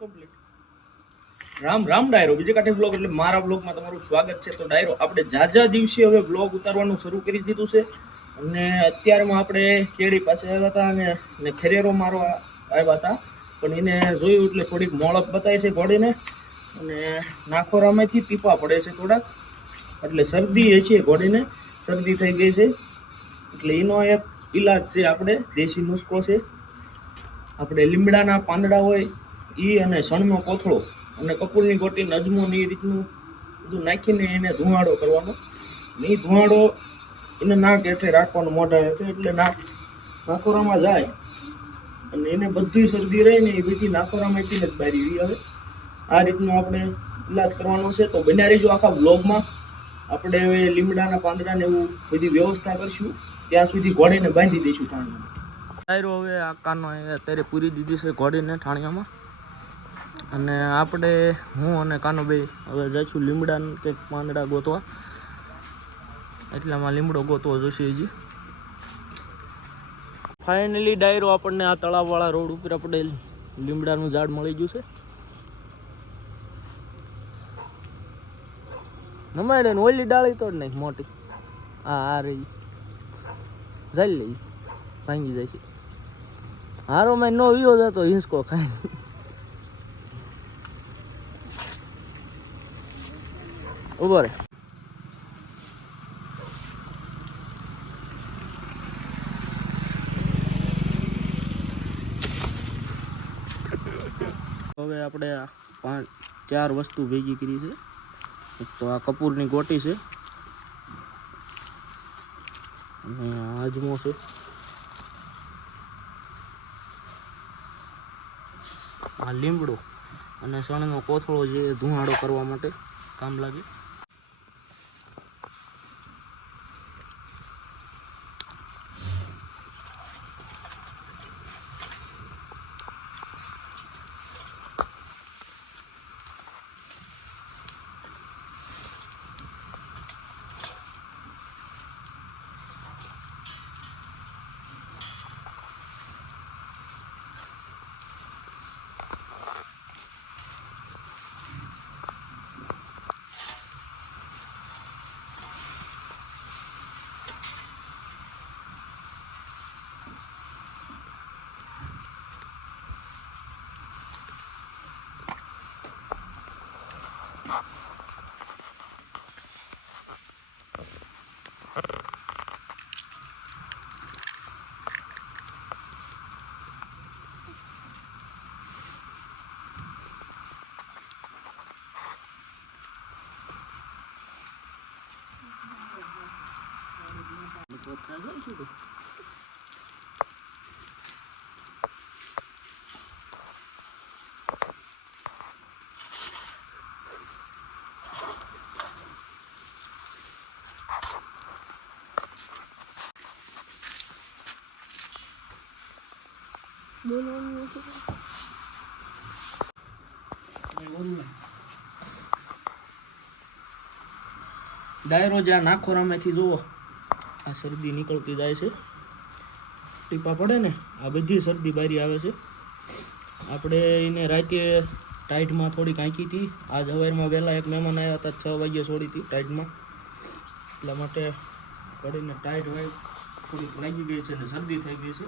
Complete Ram Ram ડાયરો બીજે કાંઠે બ્લોગ એટલે મારા બ્લોગમાં તમારું સ્વાગત છે। તો ડાયરો આપણે જાજા દિવસે હવે બ્લોગ ઉતારવાનું શરૂ કરી દીધું છે અને અત્યારમાં આપણે કેડી પાસે આવ્યા હતા અને ખેરેરો મારવા આવ્યા હતા, પણ એને જોયું એટલે થોડીક મોળપ બતાવી છે ઘોડીને અને નાખોરામાંથી ટીપા પડે છે થોડાક, એટલે શરદી એ છે ઘોડીને, શરદી થઈ ગઈ છે એટલે એનો એક ઈલાજ છે, આપણે દેશી નુસ્ખો છે। આપણે લીમડાના પાંદડા હોય એ અને સણનો કોથળો અને કપૂરની ગોટી અજમો ને એ રીતનું બધું નાખીને એને ધુમાડો કરવાનો। એ ધુમાડો એને નાક હેઠે રાખવાનો, મોઢા હેઠે, એટલે નાકોરામાં જાય અને એને બધી શરદી રહે ને એ બધી નાકોરામાંથી જ બારી આવે। આ રીતનું આપણે ઈલાજ કરવાનો છે, તો બન્યા રહીજો આખા બ્લોગમાં। આપણે હવે લીમડાના પાંદડાને એવું બધી વ્યવસ્થા કરશું, ત્યાં સુધી ઘોડીને બાંધી દઈશું ઠાણિયામાં। ડાયરો હવે આ કાનો અત્યારે પૂરી દીધી છે ઘોડીને ઠાણિયામાં, અને આપણે હું અને કાનો બે હવે જઈશું લીમડા કંઈક પાંદડા ગોતવા, એટલામાં લીમડો ગોતવો જોશે હજી। ફાઇનલી ડાયરો આપણને આ તળાવવાળા રોડ ઉપર આપણે લીમડાનું ઝાડ મળી ગયું છે। નમાડે ને ઓલી ડાળી તોડ નાખ મોટી, આ રહી જઈ લઈ ભાંગી જાય છે। હારો મેં નો વિયો જતો હિંસકો ખાઈ। ઉભો રે હવે આપણે 4 વસ્તુ ભેગી કરી છે। એક તો આ કપૂરની ગોટી છે, અને અજમો છે, આ લીમડો અને સણનો કોથળો જે ધુમાડો કરવા માટે કામ લાગે। ડાયરો જ્યાં નાખોરામાંથી જુઓ આ શરદી નીકળતી જાય છે, ટીપા પડે ને આ બધી શરદી બારી આવે છે। આપણે એને રાતે ટાઈટમાં થોડીક આંકી હતી, આજ સવારમાં વહેલા એક મહેમાન આવ્યા હતા 6 વાગ્યે છોડી હતી ટાઈટમાં, એટલા માટે ઘડીને ટાઈટ વાઈટ થોડીક લાગી ગઈ છે અને શરદી થઈ ગઈ છે।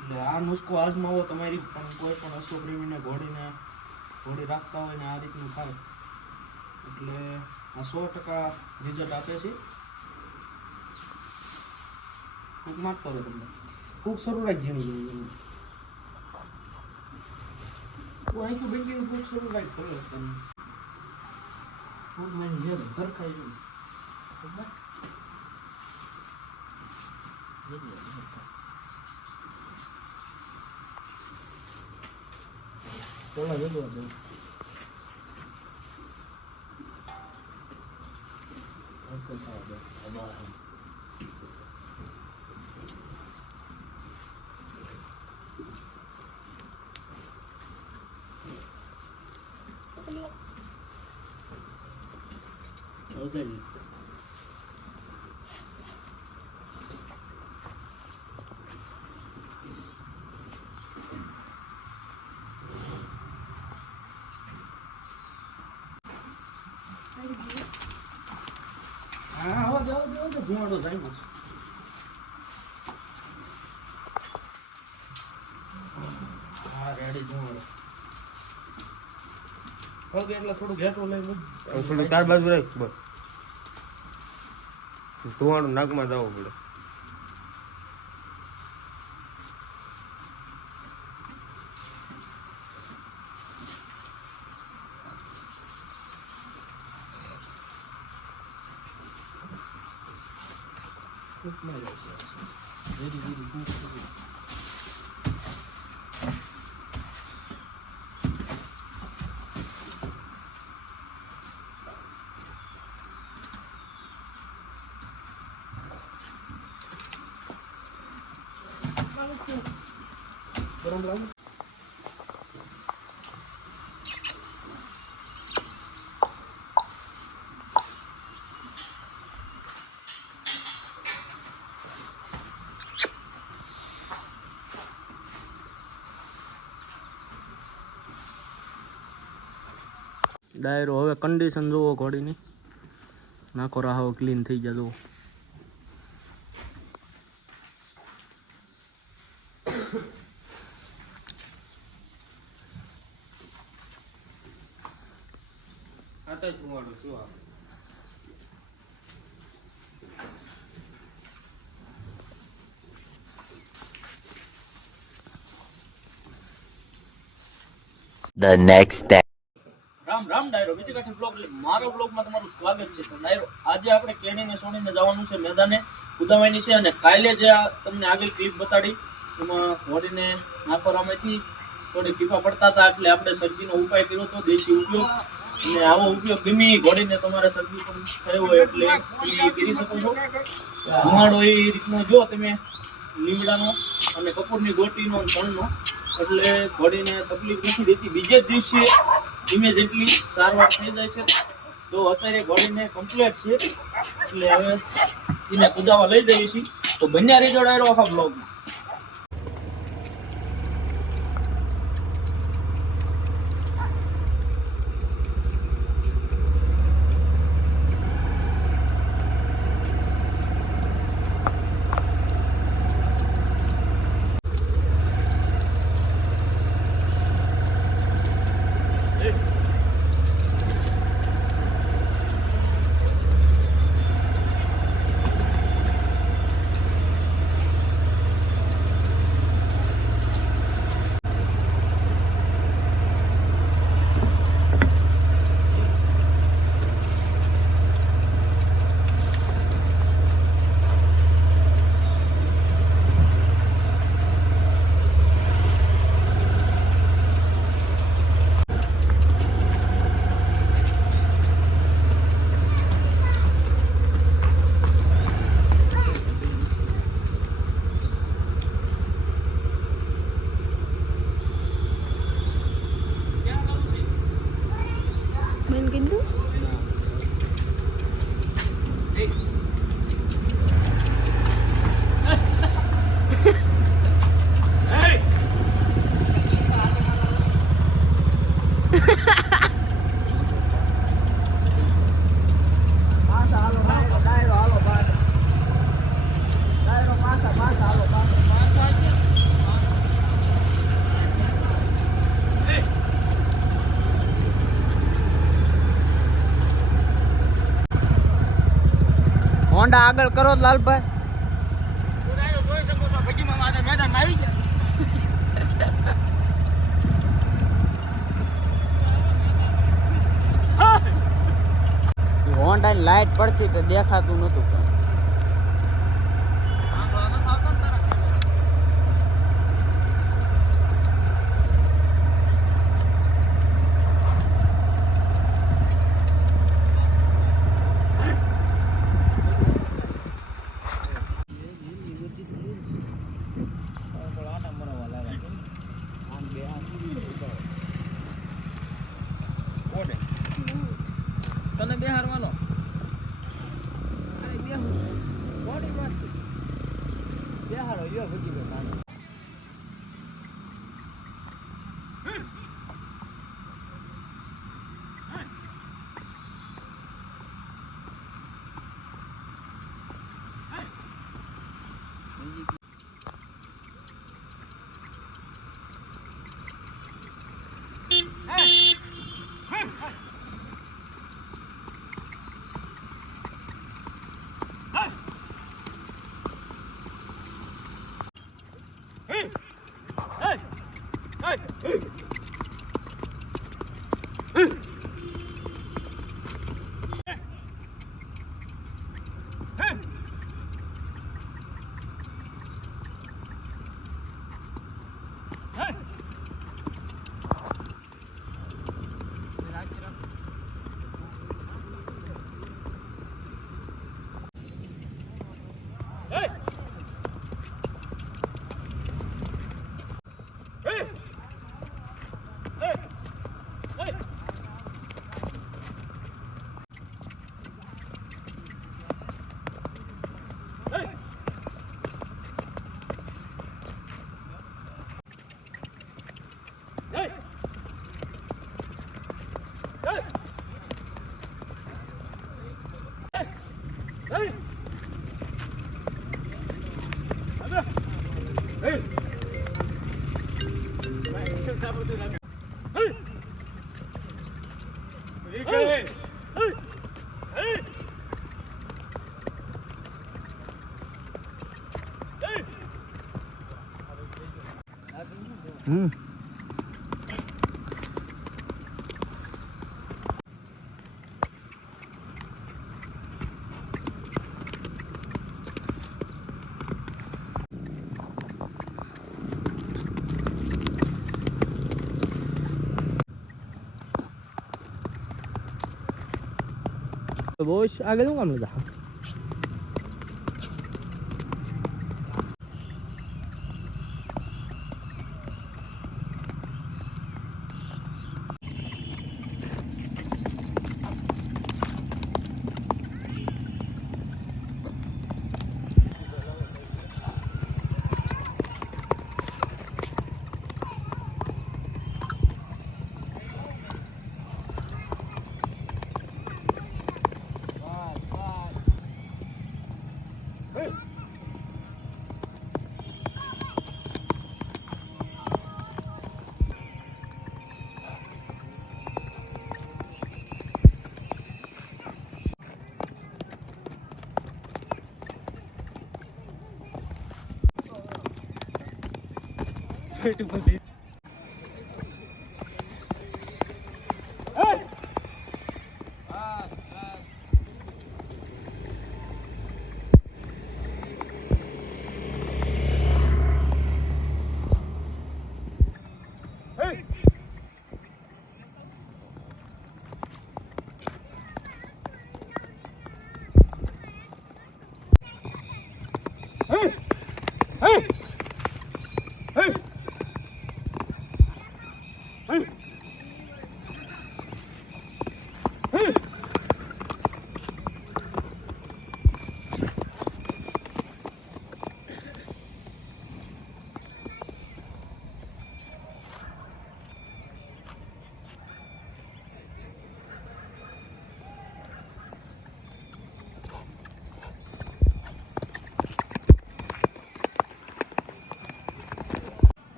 એટલે આ નુસ્ખો આજમાવો તમારી પણ કોઈ પણ અશ્વપ્રેમીને ઘોડી રાખતા હોય ને આ રીતનું થાય એટલે આ 100% રિઝલ્ટ આપે છે। ફૂંક મારતો રહે, તમને ફૂંક શરૂ રાખી જેની અહીં બેટી ફૂંક શરૂ રાખ ખબર તમને ફૂંક મારી જેમ ઘર ખાઈ જવું થોડા જગવા દઉં Okay. ધુમાડો જાય હા રેડી ધુમાડો હવે એટલે થોડું ઘેટું લઈ થોડું 4 બાજુ રાખ બસ ધુવાણું નાકમાં જવું પડે ગરમ લાગે ડાયરો હવે કન્ડિશન જોવો ઘોડીની નાખો રાહો ક્લીન થઈ જાય જુઓ The next day. Ram Ram ડાયરો બીજી કાઠી બ્લોગ મારો બ્લોગમાં તમારું સ્વાગત છે તો ડાયરો આજે આપણે કેણીને સોણીને જવાનું છે મેદાને કુદાવાની છે અને કાલે જે તમને આગળ ક્લિપ બતાડી એમાં ઘોડીને નાખોરામાંથી થોડી ટીપા પડતા હતા એટલે આપણે શરદીનો ઉપાય કર્યો હતો દેશી ઉપયોગ અને આવો ઉપયોગ ગમી ઘોડીને તમારે શરદી પણ થયો હોય એટલે તમે કરી શકો છો ધુમાડો એ રીતનો જો તમે લીમડાનો અને કપૂરની ગોટીનો અને તણનો એટલે ઘોડીને તકલીફ નથી રહેતી બીજે જ દિવસે ધીમે જેટલી સારવાર થઈ જાય છે તો અત્યારે ઘોડીને કમ્પ્લીટ છે એટલે હવે એને કુદાવા લઈ જઈએ છીએ તો બન્યા રહેજો ડાયરો આખા બ્લોગમાં હોન્ડા આગળ કરો લાલભાઈ હોન્ડા ની લાઈટ પડતી તો દેખાતું નતું કઈ તને બેહારવાનો બેહારો યો ભૂકી દો બોસ આગળ શું કામ લીધા?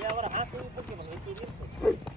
Yeah, what a happy